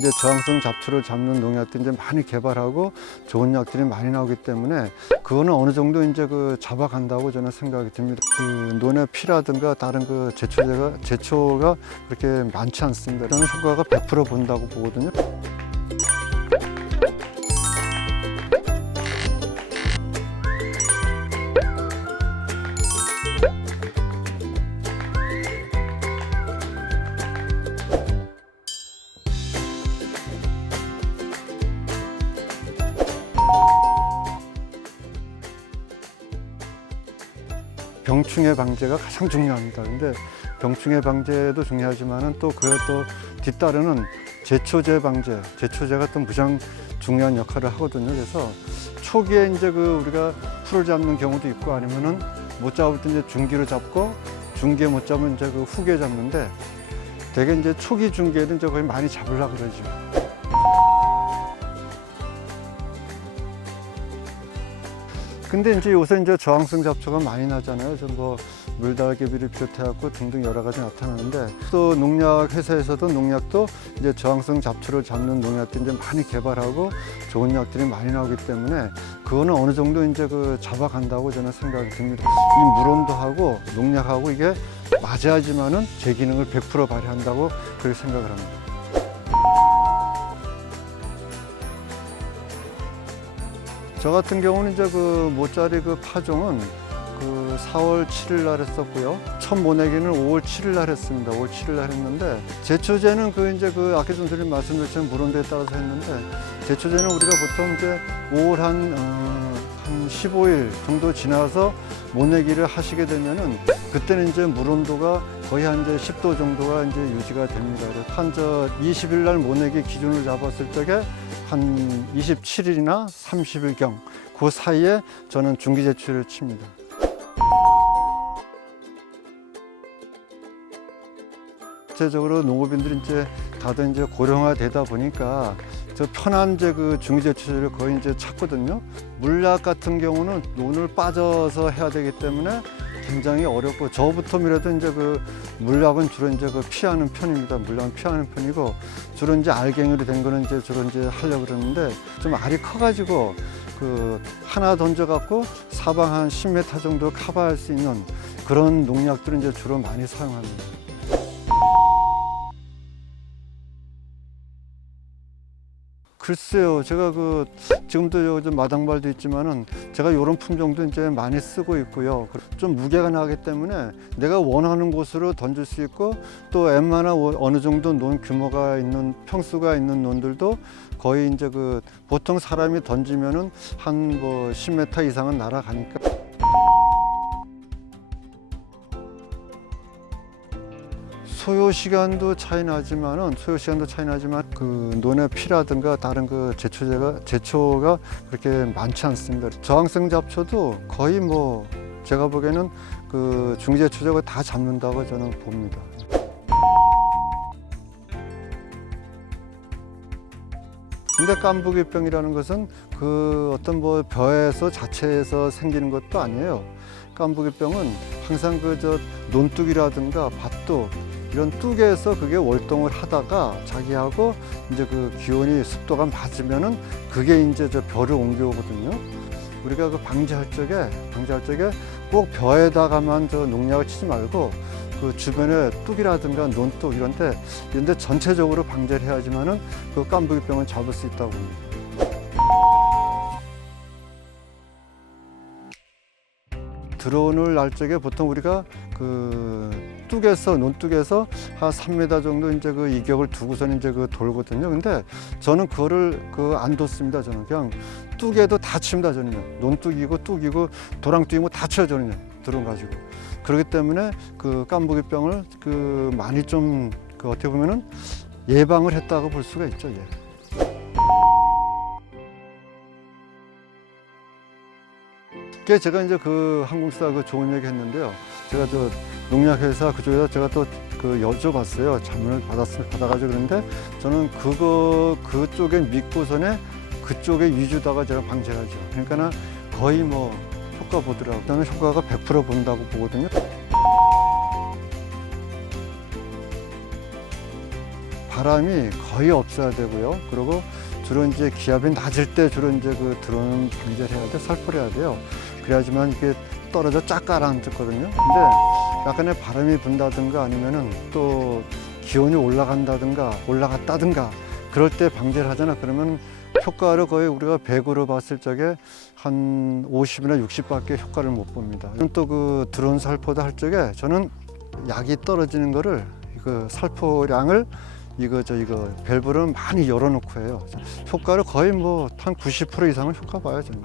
이제 저항성 잡초를 잡는 농약들이 이제 많이 개발하고 좋은 약들이 많이 나오기 때문에 그거는 어느 정도 이제 그 잡아간다고 저는 생각이 듭니다. 그 논의 피라든가 다른 그 제초가 그렇게 많지 않습니다. 저는 효과가 100% 본다고 보거든요. 병충해 방제가 가장 중요합니다. 근데 병충해 방제도 중요하지만은 또 그에 또 뒤따르는 제초제 방제, 제초제가 또 무장 중요한 역할을 하거든요. 그래서 초기에 이제 그 우리가 풀을 잡는 경우도 있고 아니면은 못 잡을 때 이제 중기로 잡고 중기에 못 잡으면 이제 그 후기에 잡는데 되게 이제 초기 중기에는 이제 거의 많이 잡으려고 그러죠. 근데 이제 요새 이제 저항성 잡초가 많이 나잖아요. 좀 뭐 물달개비를 비롯해갖고 등등 여러 가지 나타나는데 또 농약 회사에서도 농약도 이제 저항성 잡초를 잡는 농약들이 이제 많이 개발하고 좋은 약들이 많이 나오기 때문에 그거는 어느 정도 이제 그 잡아간다고 저는 생각이 듭니다. 이 물온도하고 농약하고 이게 맞아야지만은 제 기능을 100% 발휘한다고 그렇게 생각을 합니다. 저 같은 경우는 이제 그 모짜리 그 파종은 그 4월 7일 날 했었고요. 첫 모내기는 5월 7일 날 했습니다. 5월 7일 날 했는데 제초제는 그 이제 그 아까 선생님 말씀드렸지만 물온도에 따라서 했는데 제초제는 우리가 보통 이제 5월 한 15일 정도 지나서 모내기를 하시게 되면은 그때는 이제 물온도가 거의 한 이제 10도 정도가 이제 유지가 됩니다. 한 20일 날 모내기 기준을 잡았을 적에 한 27일이나 30일경 그 사이에 저는 중기 제초를 칩니다. 전체적으로 농업인들이 이제 다들 이제 고령화되다 보니까 저 편한 이제 그 중기 제초제를 거의 이제 찾거든요. 물약 같은 경우는 논을 빠져서 해야 되기 때문에 굉장히 어렵고 저부터라도 이제 그 물약은 주로 이제 그 피하는 편입니다. 물약은 피하는 편이고 주로 이제 알갱이로 된 거는 이제 주로 이제 하려고 그러는데 좀 알이 커가지고 그 하나 던져갖고 사방 한 10m 정도 커버할 수 있는 그런 농약들을 이제 주로 많이 사용합니다. 글쎄요, 제가 그 지금도 좀 마당발도 있지만은 제가 이런 품종도 이제 많이 쓰고 있고요. 좀 무게가 나기 때문에 내가 원하는 곳으로 던질 수 있고 또 웬만한 어느 정도 논 규모가 있는 평수가 있는 논들도 거의 이제 그 보통 사람이 던지면은 한 뭐 10m 이상은 날아가니까. 소요 시간도 차이 나지만 그 논의 피라든가 다른 그 제초가 그렇게 많지 않습니다. 저항성 잡초도 거의 뭐 제가 보기에는 그 중제초제가 다 잡는다고 저는 봅니다. 근데 깐부기병이라는 것은 그 어떤 뭐 벼에서 자체에서 생기는 것도 아니에요. 깐부기병은 항상 그 저 논둑이라든가 밭둑 이런 뚝에서 그게 월동을 하다가 자기하고 이제 그 기온이 습도가 맞으면은 그게 이제 저 벼를 옮겨오거든요. 우리가 그 방지할 적에 꼭 벼에다가만 저 농약을 치지 말고 그 주변에 뚝이라든가 논뚝 이런 데 전체적으로 방제를 해야지만은 그 깐부기병을 잡을 수 있다고 봅니다. 드론을 날 적에 보통 우리가 그 논뚝에서 한 3m 정도 이제 그 이격을 두고서는 이제 그 돌거든요. 근데 저는 그거를 안 뒀습니다. 저는 그냥 뚝에도 다 칩니다. 저는요. 논뚝이고 뚝이고 도랑뚝이고 다 쳐요. 저는요. 드론 가지고. 그렇기 때문에 그 깐부기병을 그 많이 좀 그 어떻게 보면은 예방을 했다고 볼 수가 있죠. 예. 그게 제가 이제 그 항공사 그 좋은 얘기 했는데요. 제가 저 농약회사 그쪽에다 제가 또 그 여쭤봤어요. 자문을 받아가지고 그런데 저는 그쪽에 믿고서는 그쪽에 위주다가 제가 방제를 하죠. 그러니까 거의 뭐 효과 보더라고요. 저는 효과가 100% 본다고 보거든요. 바람이 거의 없어야 되고요. 그리고 주로 이제 기압이 낮을 때 주로 이제 그 드론 방제를 해야 돼, 살포를 해야 돼요. 그래야지만 이게 떨어져 쫙 가라앉거든요. 근데 약간의 바람이 분다든가 아니면은 또 기온이 올라갔다든가 그럴 때 방제를 하잖아. 그러면 효과를 거의 우리가 100으로 봤을 적에 한 50이나 60밖에 효과를 못 봅니다. 또 그 드론 살포도 할 적에 저는 약이 떨어지는 거를 그 살포량을 이거 밸브를 많이 열어놓고 해요. 효과를 거의 뭐 한 90% 이상은 효과 봐요, 저는.